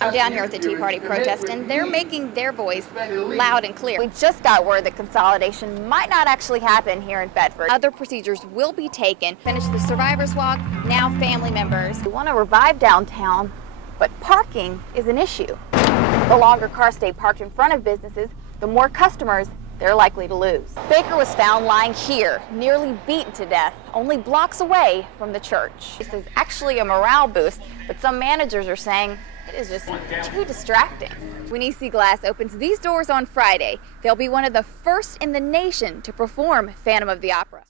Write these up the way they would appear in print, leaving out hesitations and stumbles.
I'm down here at the Tea Party protest, and they're making their voice loud and clear. We just got word that consolidation might not actually happen here in Bedford. Other procedures will be taken. Finish the Survivors Walk, now family members. We want to revive downtown, but parking is an issue. The longer cars stay parked in front of businesses, the more customers they're likely to lose. Baker was found lying here, nearly beaten to death, only blocks away from the church. This is actually a morale boost, but some managers are saying it is just too distracting. When EC Glass opens these doors on Friday, they'll be one of the first in the nation to perform Phantom of the Opera.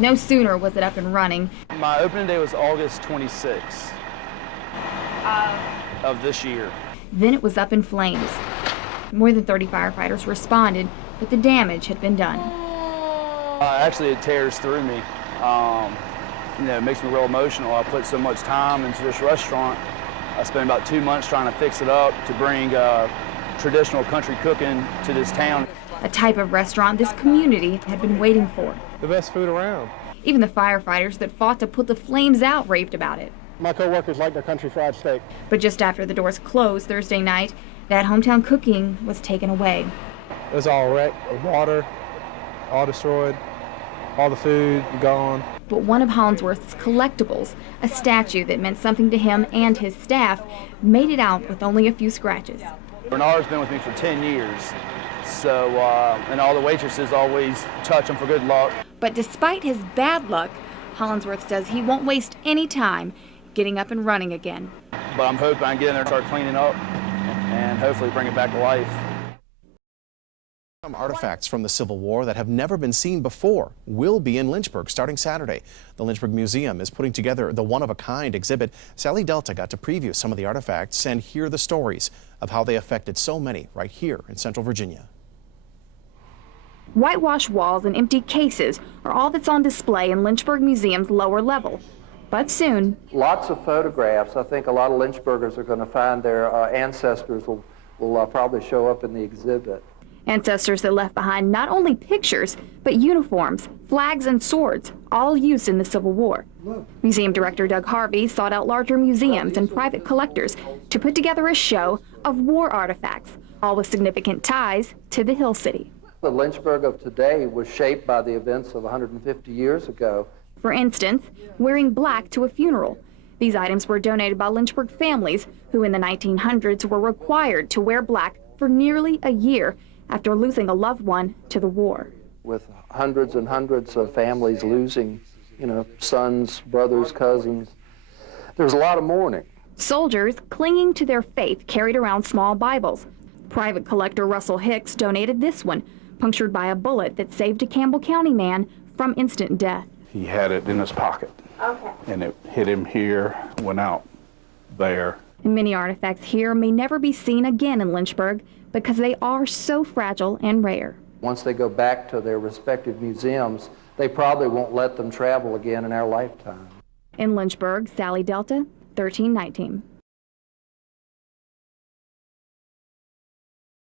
No sooner was it up and running. My opening day was August 26th of this year. Then it was up in flames. More than 30 firefighters responded, but the damage had been done. Actually, it tears through me. It makes me real emotional. I put so much time into this restaurant. I spent about 2 months trying to fix it up to bring traditional country cooking to this town. A type of restaurant this community had been waiting for. The best food around. Even the firefighters that fought to put the flames out raved about it. My co-workers like their country fried steak. But just after the doors closed Thursday night, that hometown cooking was taken away. It was all wrecked, the water, all destroyed, all the food gone. But one of Hollingsworth's collectibles, a statue that meant something to him and his staff, made it out with only a few scratches. Bernard's been with me for 10 years, so and all the waitresses always touch him for good luck. But despite his bad luck, Hollingsworth says he won't waste any time getting up and running again. But I'm hoping I can get in there and start cleaning up and hopefully bring it back to life. Some artifacts from the Civil War that have never been seen before will be in Lynchburg starting Saturday. The Lynchburg Museum is putting together the one-of-a-kind exhibit. Sally Delta got to preview some of the artifacts and hear the stories of how they affected so many right here in Central Virginia. Whitewashed walls and empty cases are all that's on display in Lynchburg Museum's lower level. But soon, lots of photographs. I think a lot of Lynchburgers are going to find their ancestors will probably show up in the exhibit. Ancestors that left behind not only pictures, but uniforms, flags, and swords, all used in the Civil War. Museum Director Doug Harvey sought out larger museums and private collectors to put together a show of war artifacts, all with significant ties to the Hill City. The Lynchburg of today was shaped by the events of 150 years ago. For instance, wearing black to a funeral. These items were donated by Lynchburg families who in the 1900s were required to wear black for nearly a year after losing a loved one to the war. With hundreds and hundreds of families losing, sons, brothers, cousins, there was a lot of mourning. Soldiers clinging to their faith carried around small Bibles. Private collector Russell Hicks donated this one, punctured by a bullet that saved a Campbell County man from instant death. He had it in his pocket. Okay. And it hit him here, went out there. And many artifacts here may never be seen again in Lynchburg because they are so fragile and rare. Once they go back to their respective museums, they probably won't let them travel again in our lifetime. In Lynchburg, Sally Delta, 1319.